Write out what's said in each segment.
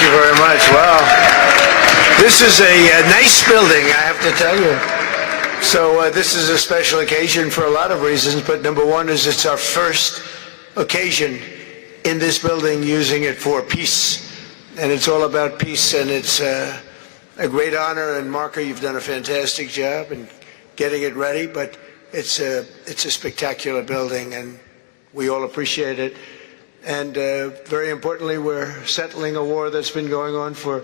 Thank you very much. Wow. This is a nice building, I have to tell you. So this is a special occasion for a lot of reasons, but number one is it's our first occasion in this building using it for peace. And it's all about peace, and it's a great honor. And Marco, you've done a fantastic job in getting it ready, but it's a spectacular building, and we all appreciate it. And very importantly, we're settling a war that's been going on for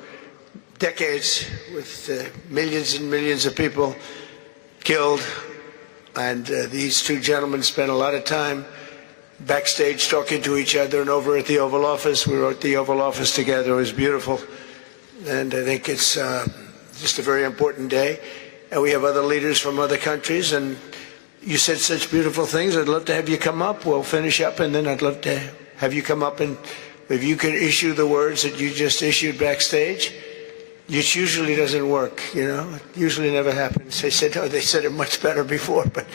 decades with millions and millions of people killed. And these two gentlemen spent a lot of time backstage talking to each other, and over at the Oval Office. We were at the Oval Office together. It was beautiful. And I think it's just a very important day. And we have other leaders from other countries. And you said such beautiful things. I'd love to have you come up. We'll finish up, and then I'd love to have you come up, and if you can issue the words that you just issued backstage, which usually doesn't work, you know, it usually never happens. They said, oh, they said it much better before, but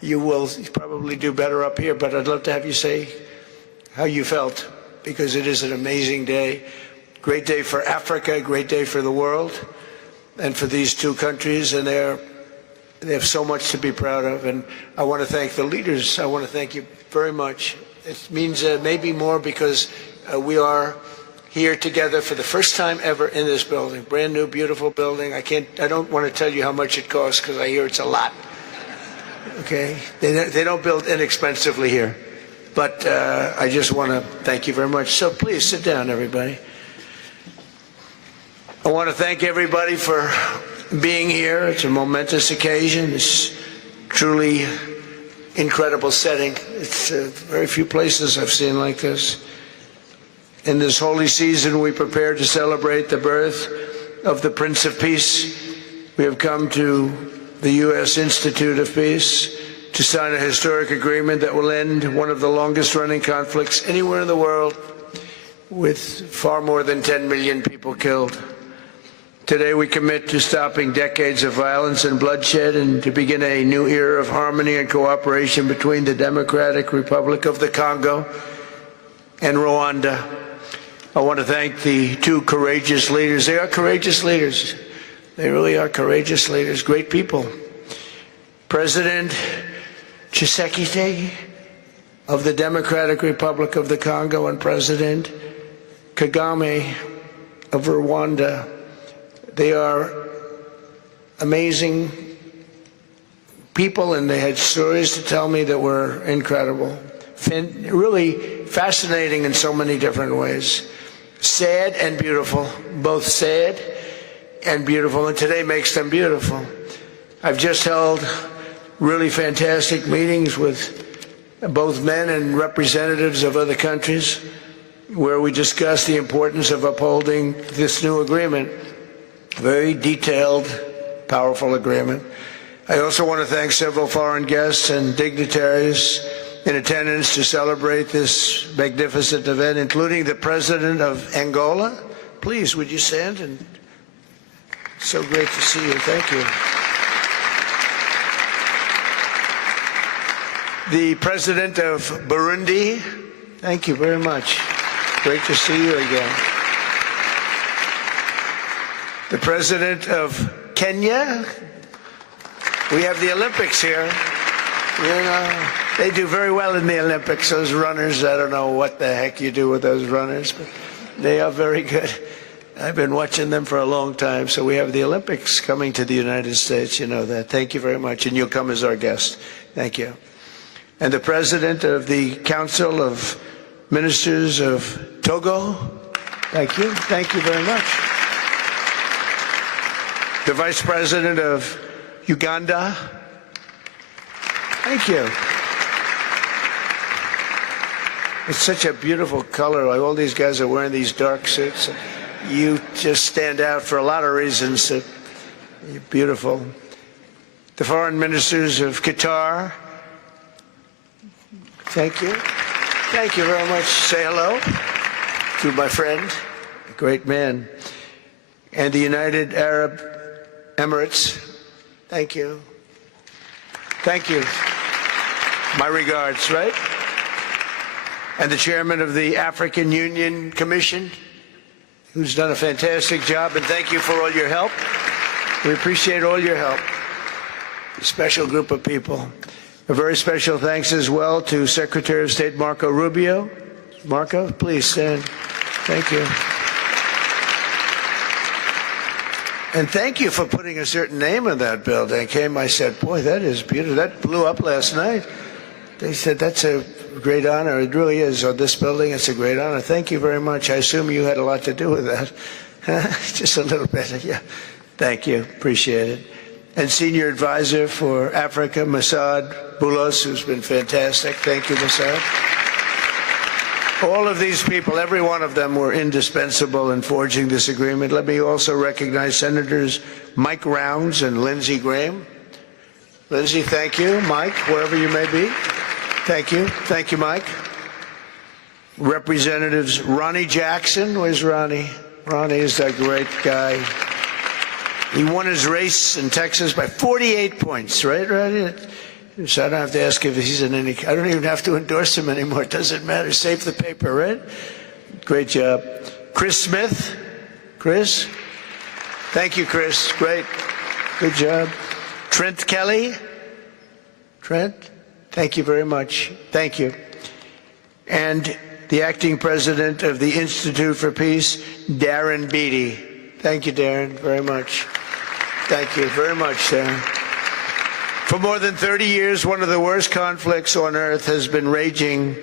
you will probably do better up here. But I'd love to have you say how you felt, because it is an amazing day. Great day for Africa, great day for the world, and for these two countries, and they have so much to be proud of. And I want to thank the leaders. I want to thank you very much. It means maybe more because we are here together for the first time ever in this building. Brand new, beautiful building. I don't want to tell you how much it costs, because I hear it's a lot. Okay? They don't build inexpensively here. But I just want to thank you very much. So please sit down, everybody. I want to thank everybody for being here. It's a momentous occasion. It's truly incredible setting. It's very few places I've seen like this. In this holy season, we prepare to celebrate the birth of the Prince of Peace. We have come to the U.S. Institute of Peace to sign a historic agreement that will end one of the longest-running conflicts anywhere in the world, with far more than 10 million people killed. Today we commit to stopping decades of violence and bloodshed, and to begin a new era of harmony and cooperation between the Democratic Republic of the Congo and Rwanda. I want to thank the two courageous leaders. They are courageous leaders. They really are courageous leaders, great people. President Kiseked of the Democratic Republic of the Congo and President Kagame of Rwanda. They are amazing people, and they had stories to tell me that were incredible. Really fascinating in so many different ways. Sad and beautiful, both sad and beautiful, and today makes them beautiful. I've just held really fantastic meetings with both men and representatives of other countries, where we discussed the importance of upholding this new agreement. Very detailed, powerful agreement. I also want to thank several foreign guests and dignitaries in attendance to celebrate this magnificent event, including the President of Angola. Please, would you stand? And so great to see you. Thank you. The President of Burundi. Thank you very much. Great to see you again. The President of Kenya. We have the Olympics here. You know, they do very well in the Olympics, those runners. I don't know what the heck you do with those runners, but they are very good. I've been watching them for a long time. So we have the Olympics coming to the United States, you know that. Thank you very much, and you'll come as our guest. Thank you. And the President of the Council of Ministers of Togo. Thank you. Thank you very much. The Vice President of Uganda. Thank you. It's such a beautiful color. Like all these guys are wearing these dark suits. You just stand out for a lot of reasons. You're beautiful. The Foreign Ministers of Qatar. Thank you. Thank you very much. Say hello to my friend, a great man. And the United Arab Emirates. Thank you. Thank you. My regards, right? And the Chairman of the African Union Commission, who's done a fantastic job, and thank you for all your help. We appreciate all your help. A special group of people. A very special thanks as well to Secretary of State Marco Rubio. Marco, please stand. Thank you. And thank you for putting a certain name in that building. I said, boy, that is beautiful. That blew up last night. They said, that's a great honor. It really is. On this building, it's a great honor. Thank you very much. I assume you had a lot to do with that. Just a little bit. Yeah. Thank you. Appreciate it. And Senior Advisor for Africa, Masad Boulos, who's been fantastic. Thank you, Masad. All of these people, every one of them were indispensable in forging this agreement. Let me also recognize Senators Mike Rounds and Lindsey Graham. Lindsey, thank you. Mike, wherever you may be. Thank you. Thank you, Mike. Representatives Ronnie Jackson. Where's Ronnie? Ronnie is that great guy. He won his race in Texas by 48 points, right, Ronnie? So I don't have to ask if he's in any... I don't even have to endorse him anymore. It doesn't matter. Save the paper, right? Great job. Chris Smith. Chris? Thank you, Chris. Great. Good job. Trent Kelly. Trent? Thank you very much. Thank you. And the acting president of the Institute for Peace, Darren Beatty. Thank you, Darren, very much. Thank you very much, Darren. For more than 30 years, one of the worst conflicts on earth has been raging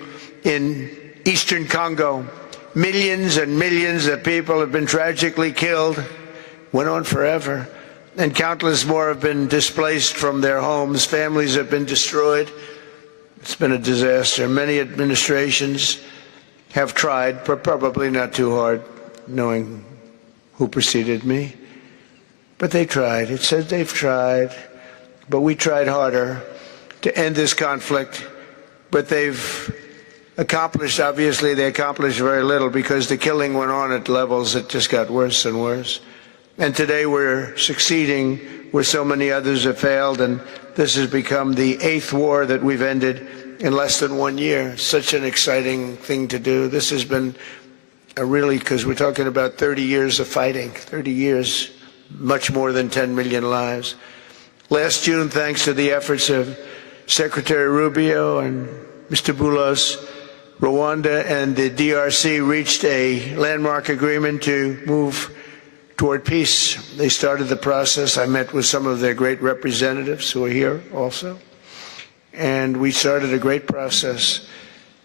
in eastern Congo. Millions and millions of people have been tragically killed, went on forever, and countless more have been displaced from their homes. Families have been destroyed. It's been a disaster. Many administrations have tried, but probably not too hard, knowing who preceded me. But they tried. It said they've tried. But we tried harder to end this conflict. But they've accomplished, obviously, they accomplished very little because the killing went on at levels that just got worse and worse. And today we're succeeding where so many others have failed. And this has become the 8th war that we've ended in less than 1 year. Such an exciting thing to do. This has been a really, because we're talking about 30 years of fighting, 30 years, much more than 10 million lives. Last June, thanks to the efforts of Secretary Rubio and Mr. Boulos, Rwanda and the DRC reached a landmark agreement to move toward peace. They started the process. I met with some of their great representatives who are here also. And we started a great process.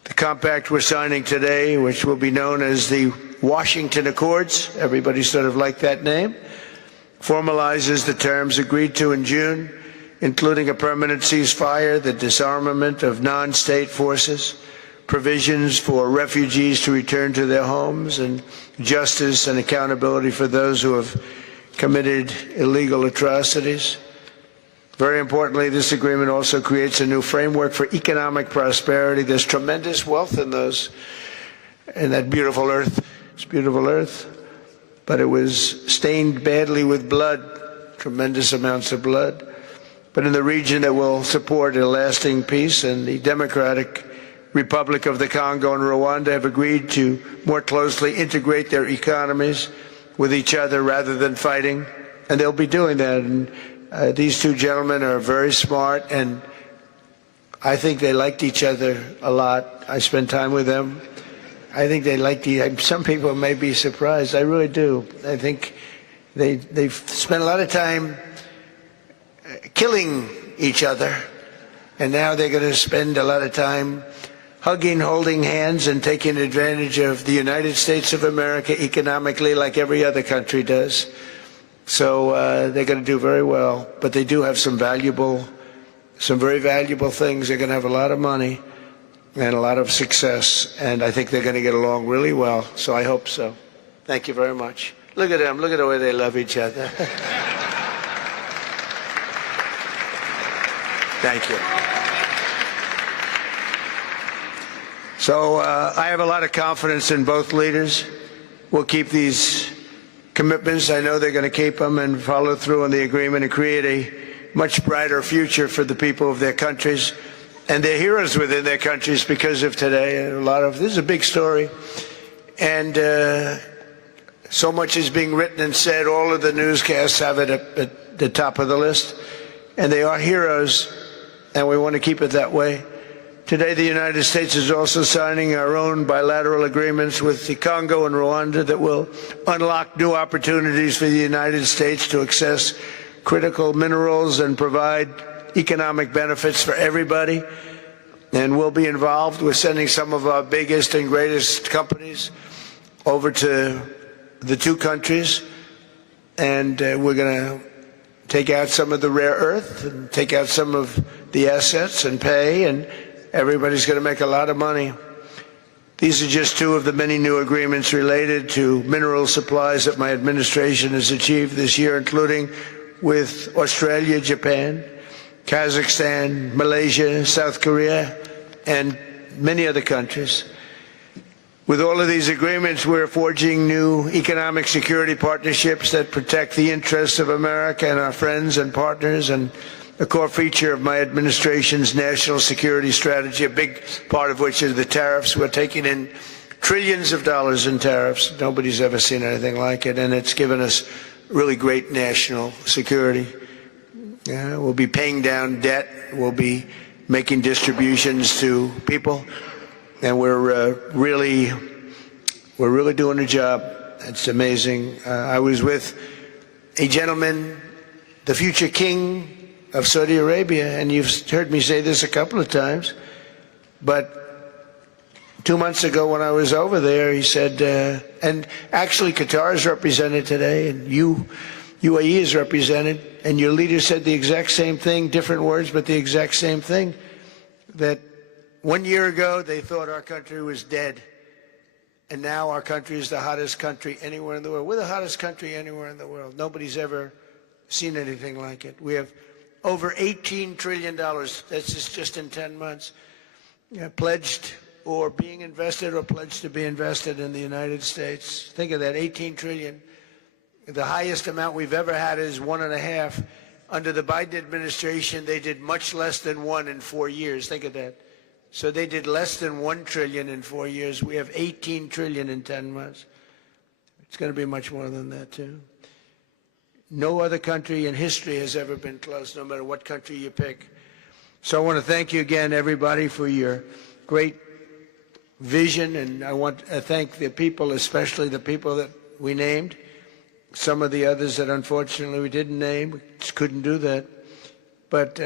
The compact we're signing today, which will be known as the Washington Accords, everybody sort of liked that name, formalizes the terms agreed to in June, including a permanent ceasefire, the disarmament of non-state forces, provisions for refugees to return to their homes, and justice and accountability for those who have committed illegal atrocities. Very importantly, this agreement also creates a new framework for economic prosperity. There's tremendous wealth in that beautiful earth. It's beautiful earth. But it was stained badly with blood, tremendous amounts of blood. But in the region that will support a lasting peace, and the Democratic Republic of the Congo and Rwanda have agreed to more closely integrate their economies with each other rather than fighting. And they'll be doing that. And these two gentlemen are very smart, and I think they liked each other a lot. I spent time with them. I think they liked some people may be surprised. I really do. I think they've spent a lot of time killing each other, and now they're going to spend a lot of time hugging, holding hands, and taking advantage of the United States of America economically like every other country does. So they're going to do very well. But they do have some very valuable things. They're going to have a lot of money and a lot of success, and I think they're going to get along really well, so I hope so. Thank you very much. Look at them. Look at the way they love each other. Thank you. So I have a lot of confidence in both leaders. We'll keep these commitments. I know they're going to keep them and follow through on the agreement and create a much brighter future for the people of their countries. And they're heroes within their countries because of today. And this is a big story. And So much is being written and said. All of the newscasts have it at the top of the list. And they are heroes, and we want to keep it that way. Today, the United States is also signing our own bilateral agreements with the Congo and Rwanda that will unlock new opportunities for the United States to access critical minerals and provide economic benefits for everybody. And we'll be involved with sending some of our biggest and greatest companies over to the two countries. And we're going to take out some of the rare earth and take out some of the assets and pay, and everybody's going to make a lot of money. These are just two of the many new agreements related to mineral supplies that my administration has achieved this year, including with Australia, Japan, Kazakhstan, Malaysia, South Korea, and many other countries. With all of these agreements, we're forging new economic security partnerships that protect the interests of America and our friends and partners, and a core feature of my administration's national security strategy, a big part of which is the tariffs. We're taking in trillions of dollars in tariffs. Nobody's ever seen anything like it, and it's given us really great national security. We'll be paying down debt. We'll be making distributions to people. And we're really doing a job. It's amazing. I was with a gentleman, the future king of Saudi Arabia, and you've heard me say this a couple of times, but 2 months ago when I was over there, he said, and actually Qatar is represented today, and UAE is represented, and your leader said the exact same thing, different words, but the exact same thing, that 1 year ago, they thought our country was dead, and now our country is the hottest country anywhere in the world. We're the hottest country anywhere in the world. Nobody's ever seen anything like it. We have over $18 trillion, that's just in 10 months, pledged or being invested or pledged to be invested in the United States. Think of that, 18 trillion. The highest amount we've ever had is 1.5. Under the Biden administration, they did much less than 1 in 4 years. Think of that. So they did less than 1 trillion in 4 years. We have 18 trillion in 10 months. It's going to be much more than that, too. No other country in history has ever been close, no matter what country you pick. So I want to thank you again, everybody, for your great vision. And I want to thank the people, especially the people that we named. Some of the others that unfortunately we didn't name, we just couldn't do that. But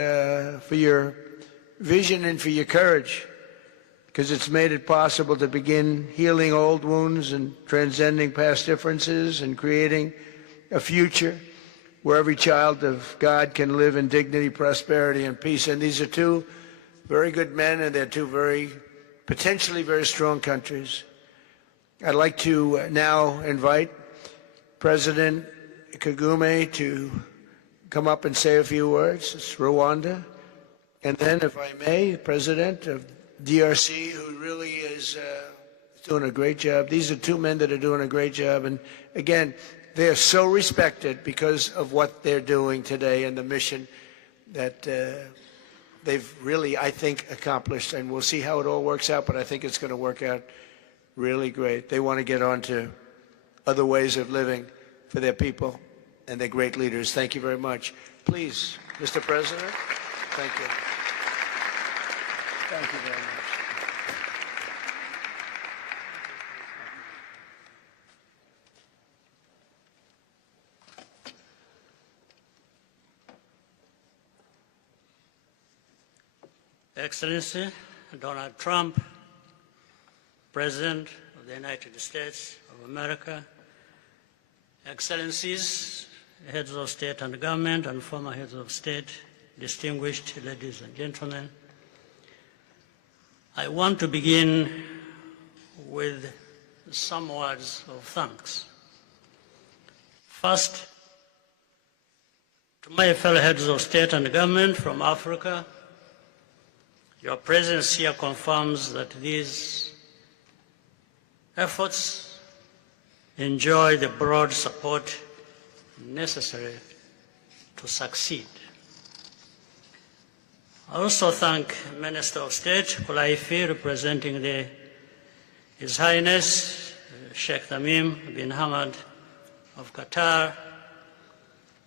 for your vision and for your courage, because it's made it possible to begin healing old wounds and transcending past differences and creating a future where every child of God can live in dignity, prosperity, and peace. And these are two very good men, and they're two potentially very strong countries. I'd like to now invite President Kagame to come up and say a few words. It's Rwanda. And then, if I may, President of DRC, who really is doing a great job. These are two men that are doing a great job. And again, they're so respected because of what they're doing today and the mission that they've really, I think, accomplished. And we'll see how it all works out, but I think it's going to work out really great. They want to get on to other ways of living for their people, and they're great leaders. Thank you very much. Please, Mr. President. Thank you. Thank you very much. Excellency Donald Trump, President of the United States of America, Excellencies, heads of state and government, and former heads of state, distinguished ladies and gentlemen, I want to begin with some words of thanks. First, to my fellow heads of state and government from Africa, your presence here confirms that these efforts enjoy the broad support necessary to succeed. I also thank Minister of State Kulaifi, representing His Highness Sheikh Tamim bin Hamad of Qatar.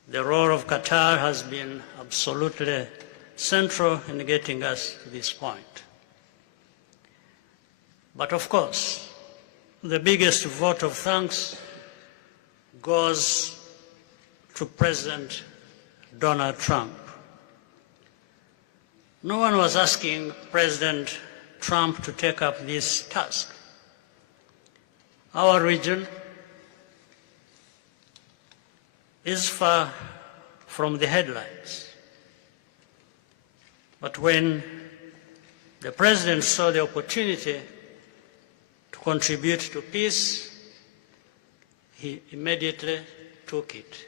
The role of Qatar has been absolutely central in getting us to this point. But of course, the biggest vote of thanks goes to President Donald Trump. No one was asking President Trump to take up this task. Our region is far from the headlines. But when the President saw the opportunity to contribute to peace, he immediately took it.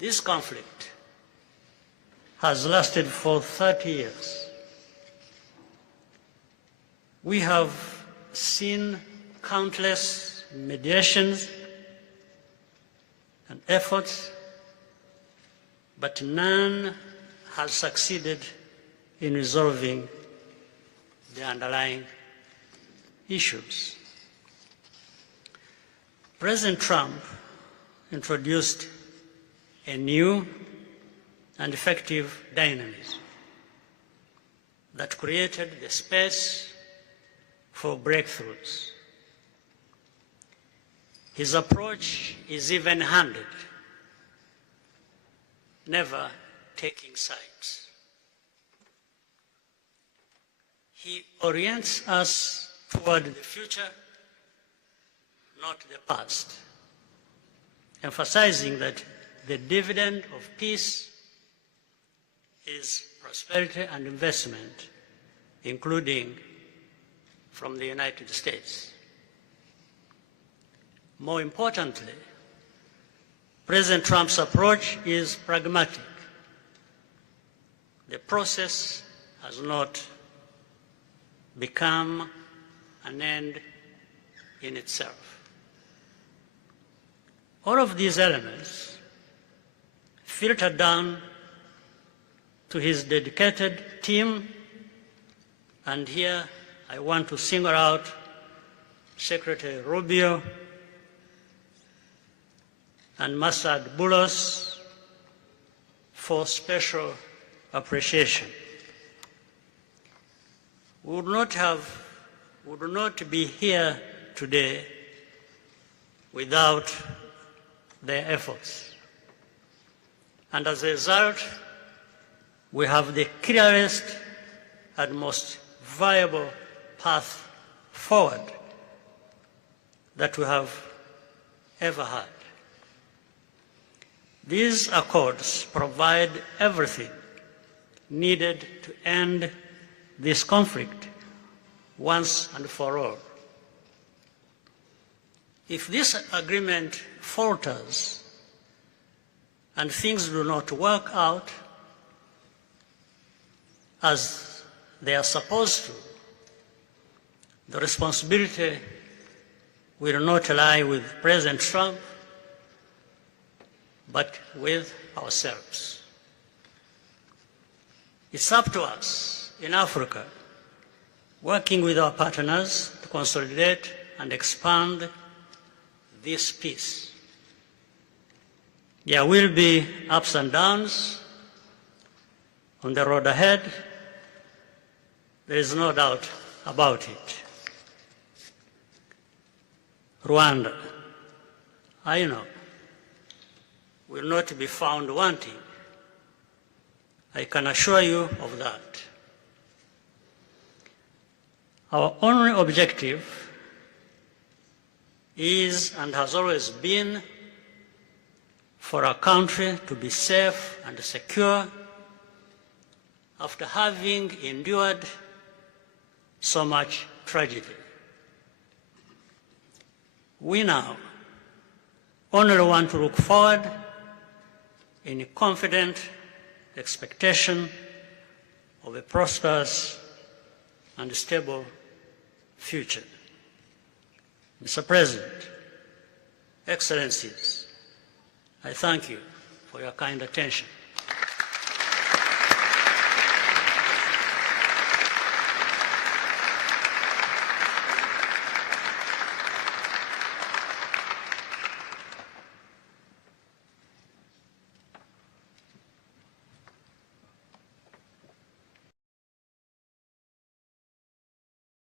This conflict has lasted for 30 years. We have seen countless mediations and efforts, but none has succeeded in resolving the underlying issues. President Trump introduced a new and effective dynamism that created the space for breakthroughs. His approach is even-handed, never taking sides. He orients us toward the future, not the past, emphasizing that the dividend of peace is prosperity and investment, including from the United States. More importantly, President Trump's approach is pragmatic. The process has not become an end in itself. All of these elements filter down to his dedicated team, and here I want to single out Secretary Rubio and Masad Boulos for special appreciation. We would not be here today without their efforts. And as a result, we have the clearest and most viable path forward that we have ever had. These accords provide everything needed to end this conflict once and for all. If this agreement falters and things do not work out as they are supposed to, the responsibility will not lie with President Trump, but with ourselves. It's up to us in Africa, working with our partners to consolidate and expand this peace. There will be ups and downs on the road ahead. There is no doubt about it. Rwanda, I know, will not be found wanting. I can assure you of that. Our only objective is and has always been for our country to be safe and secure after having endured so much tragedy. We now only want to look forward in a confident expectation of a prosperous and stable future. Mr. President, Excellencies, I thank you for your kind attention.